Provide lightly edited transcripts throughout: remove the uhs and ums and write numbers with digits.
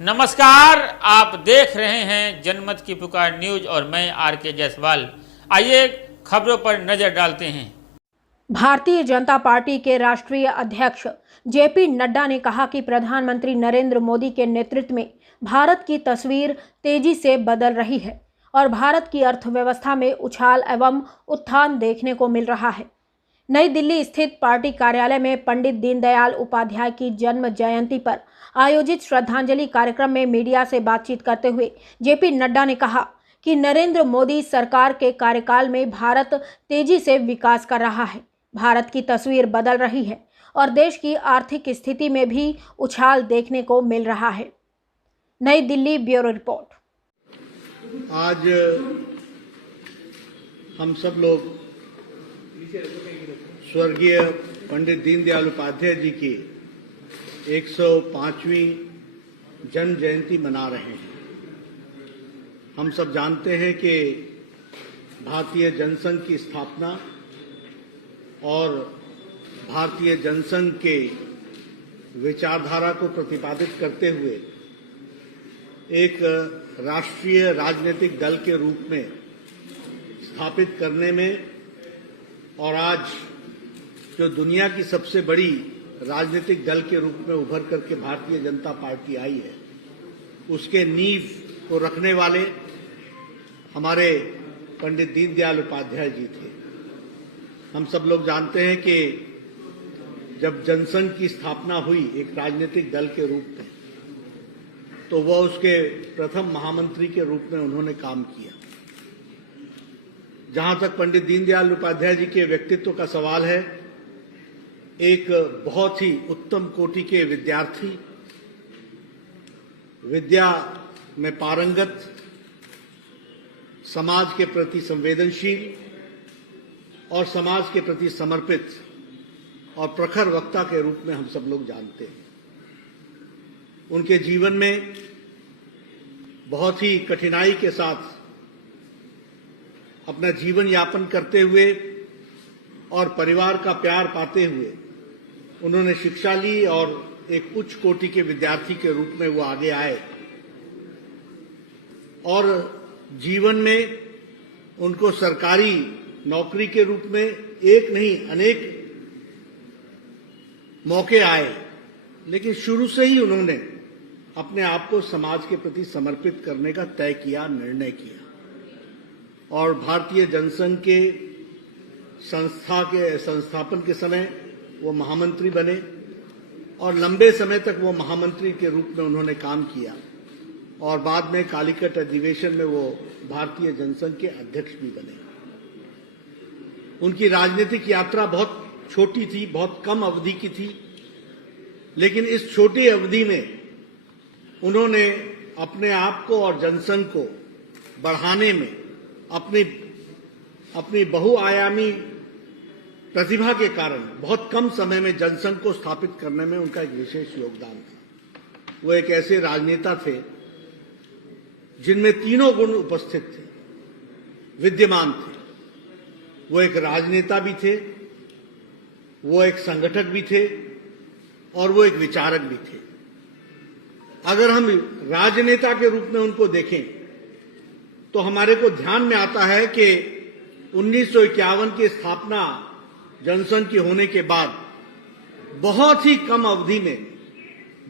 नमस्कार, आप देख रहे हैं जनमत की पुकार न्यूज और मैं आर.के. जायसवाल। आइए खबरों पर नजर डालते हैं। भारतीय जनता पार्टी के राष्ट्रीय अध्यक्ष जेपी नड्डा ने कहा कि प्रधानमंत्री नरेंद्र मोदी के नेतृत्व में भारत की तस्वीर तेजी से बदल रही है और भारत की अर्थव्यवस्था में उछाल एवं उत्थान देखने को मिल रहा है। नई दिल्ली स्थित पार्टी कार्यालय में पंडित दीनदयाल उपाध्याय की जन्म जयंती पर आयोजित श्रद्धांजलि कार्यक्रम में मीडिया से बातचीत करते हुए जेपी नड्डा ने कहा कि नरेंद्र मोदी सरकार के कार्यकाल में भारत तेजी से विकास कर रहा है, भारत की तस्वीर बदल रही है और देश की आर्थिक स्थिति में भी उछाल देखने को मिल रहा है। नई दिल्ली ब्यूरो रिपोर्ट। आज हम सब लोग स्वर्गीय पंडित दीनदयाल उपाध्याय जी की 105वीं जन्म जयंती मना रहे हैं। हम सब जानते हैं कि भारतीय जनसंघ की स्थापना और भारतीय जनसंघ के विचारधारा को प्रतिपादित करते हुए एक राष्ट्रीय राजनीतिक दल के रूप में स्थापित करने में और आज जो दुनिया की सबसे बड़ी राजनीतिक दल के रूप में उभर करके भारतीय जनता पार्टी आई है, उसके नींव को रखने वाले हमारे पंडित दीनदयाल उपाध्याय जी थे। हम सब लोग जानते हैं कि जब जनसंघ की स्थापना हुई एक राजनीतिक दल के रूप में, तो वह उसके प्रथम महामंत्री के रूप में उन्होंने काम किया। जहां तक पंडित दीनदयाल उपाध्याय जी के व्यक्तित्व का सवाल है, एक बहुत ही उत्तम कोटि के विद्यार्थी, विद्या में पारंगत, समाज के प्रति संवेदनशील और समाज के प्रति समर्पित और प्रखर वक्ता के रूप में हम सब लोग जानते हैं। उनके जीवन में बहुत ही कठिनाई के साथ अपना जीवन यापन करते हुए और परिवार का प्यार पाते हुए उन्होंने शिक्षा ली और एक उच्च कोटि के विद्यार्थी के रूप में वो आगे आए और जीवन में उनको सरकारी नौकरी के रूप में एक नहीं अनेक मौके आए, लेकिन शुरू से ही उन्होंने अपने आप को समाज के प्रति समर्पित करने का तय किया, निर्णय किया और भारतीय जनसंघ के संस्थापन के समय वो महामंत्री बने और लंबे समय तक वो महामंत्री के रूप में उन्होंने काम किया और बाद में कालीकट अधिवेशन में वो भारतीय जनसंघ के अध्यक्ष भी बने। उनकी राजनीतिक यात्रा बहुत छोटी थी, बहुत कम अवधि की थी, लेकिन इस छोटी अवधि में उन्होंने अपने आप को और जनसंघ को बढ़ाने में अपनी बहुआयामी प्रतिभा के कारण बहुत कम समय में जनसंघ को स्थापित करने में उनका एक विशेष योगदान था। वो एक ऐसे राजनेता थे जिनमें तीनों गुण उपस्थित थे, विद्यमान थे। वो एक राजनेता भी थे, वो एक संगठक भी थे और वो एक विचारक भी थे। अगर हम राजनेता के रूप में उनको देखें तो हमारे को ध्यान में आता है कि 1951 की स्थापना जनसंघ की होने के बाद बहुत ही कम अवधि में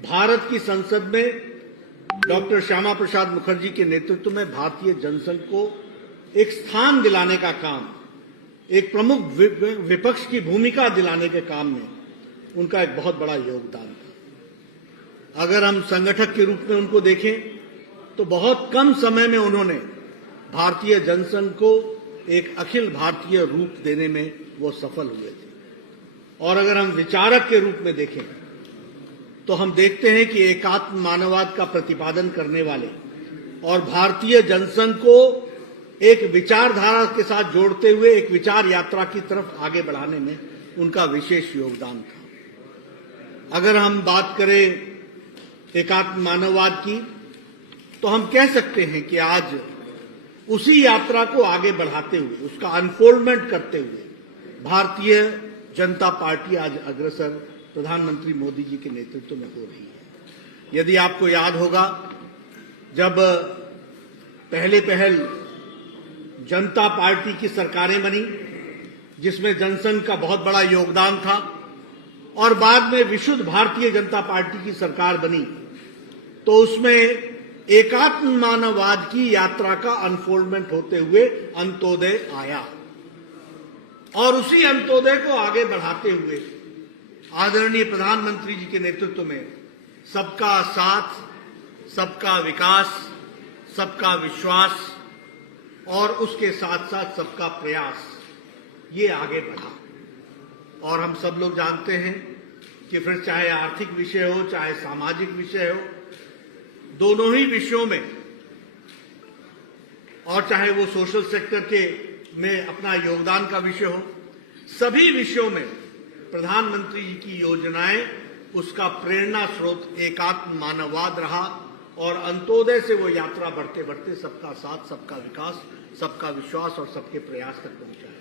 भारत की संसद में डॉक्टर श्यामा प्रसाद मुखर्जी के नेतृत्व में भारतीय जनसंघ को एक स्थान दिलाने का काम, एक प्रमुख विपक्ष की भूमिका दिलाने के काम में उनका एक बहुत बड़ा योगदान था। अगर हम संगठक के रूप में उनको देखें तो बहुत कम समय में उन्होंने भारतीय जनसंघ को एक अखिल भारतीय रूप देने में वो सफल हुए थे। और अगर हम विचारक के रूप में देखें तो हम देखते हैं कि एकात्म मानववाद का प्रतिपादन करने वाले और भारतीय जनसंघ को एक विचारधारा के साथ जोड़ते हुए एक विचार यात्रा की तरफ आगे बढ़ाने में उनका विशेष योगदान था। अगर हम बात करें एकात्म मानववाद की तो हम कह सकते हैं कि आज उसी यात्रा को आगे बढ़ाते हुए, उसका अनफोल्डमेंट करते हुए भारतीय जनता पार्टी आज अग्रसर प्रधानमंत्री मोदी जी के नेतृत्व में हो रही है। यदि आपको याद होगा, जब पहल जनता पार्टी की सरकारें बनी, जिसमें जनसंघ का बहुत बड़ा योगदान था, और बाद में विशुद्ध भारतीय जनता पार्टी की सरकार बनी, तो उसमें एकात्म मानववाद की यात्रा का अनफोल्डमेंट होते हुए अंत्योदय आया, और उसी अंत्योदय को आगे बढ़ाते हुए आदरणीय प्रधानमंत्री जी के नेतृत्व में सबका साथ, सबका विकास, सबका विश्वास और उसके साथ साथ सबका प्रयास, ये आगे बढ़ा। और हम सब लोग जानते हैं कि फिर चाहे आर्थिक विषय हो, चाहे सामाजिक विषय हो, दोनों ही विषयों में, और चाहे वो सोशल सेक्टर के में अपना योगदान का विषय हो, सभी विषयों में प्रधानमंत्री जी की योजनाएं, उसका प्रेरणा स्रोत एकात्म मानववाद रहा, और अंत्योदय से वो यात्रा बढ़ते बढ़ते सबका साथ, सबका विकास, सबका विश्वास और सबके प्रयास तक पहुंचा है।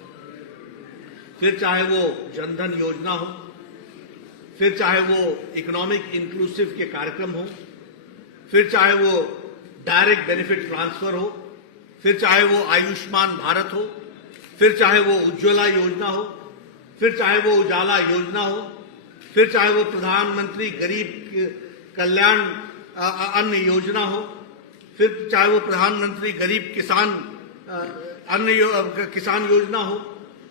फिर चाहे वो जनधन योजना हो, फिर चाहे वो इकोनॉमिक इंक्लूसिव के कार्यक्रम हो, फिर चाहे वो डायरेक्ट बेनिफिट ट्रांसफर हो, फिर चाहे वो आयुष्मान भारत हो, फिर चाहे वो उज्ज्वला योजना हो, फिर चाहे वो उजाला योजना हो, फिर चाहे वो प्रधानमंत्री गरीब कल्याण अन्न योजना हो, फिर चाहे वो प्रधानमंत्री गरीब किसान किसान योजना हो,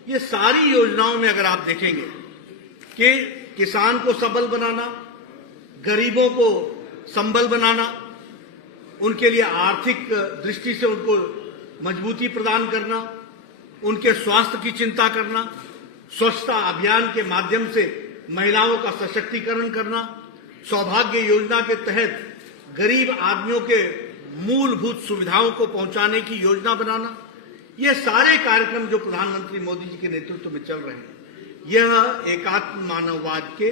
ये सारी योजनाओं में अगर आप देखेंगे कि किसान को सबल बनाना, गरीबों को संबल बनाना, उनके लिए आर्थिक दृष्टि से उनको मजबूती प्रदान करना, उनके स्वास्थ्य की चिंता करना, स्वच्छता अभियान के माध्यम से महिलाओं का सशक्तिकरण करना, सौभाग्य योजना के तहत गरीब आदमियों के मूलभूत सुविधाओं को पहुंचाने की योजना बनाना, ये सारे कार्यक्रम जो प्रधानमंत्री मोदी जी के नेतृत्व में चल रहे हैं, यह एकात्म मानववाद के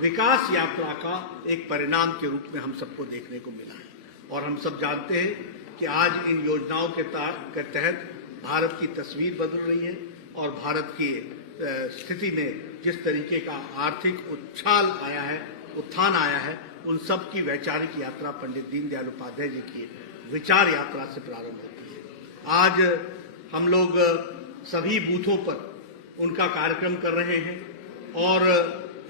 विकास यात्रा का एक परिणाम के रूप में हम सबको देखने को मिला है। और हम सब जानते हैं कि आज इन योजनाओं के तहत भारत की तस्वीर बदल रही है, और भारत की स्थिति में जिस तरीके का आर्थिक उत्थान आया है, उन सब की वैचारिक यात्रा पंडित दीनदयाल उपाध्याय जी की विचार यात्रा से प्रारंभ होती है। आज हम लोग सभी बूथों पर उनका कार्यक्रम कर रहे हैं, और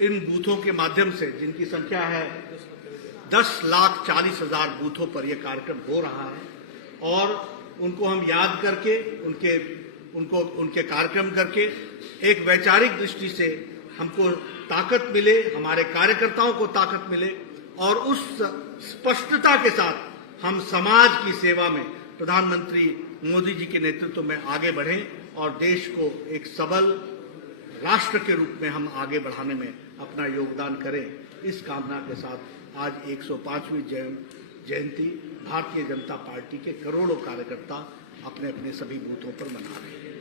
इन बूथों के माध्यम से, जिनकी संख्या है 10,40,000 बूथों पर यह कार्यक्रम हो रहा है, और उनको हम याद करके, उनके कार्यक्रम करके एक वैचारिक दृष्टि से हमको ताकत मिले, हमारे कार्यकर्ताओं को ताकत मिले, और उस स्पष्टता के साथ हम समाज की सेवा में प्रधानमंत्री मोदी जी के नेतृत्व में आगे बढ़ें, और देश को एक सबल राष्ट्र के रूप में हम आगे बढ़ाने में अपना योगदान करें। इस कामना के साथ आज 105वीं जयंती भारतीय जनता पार्टी के करोड़ों कार्यकर्ता अपने अपने सभी बूथों पर मना रहे हैं।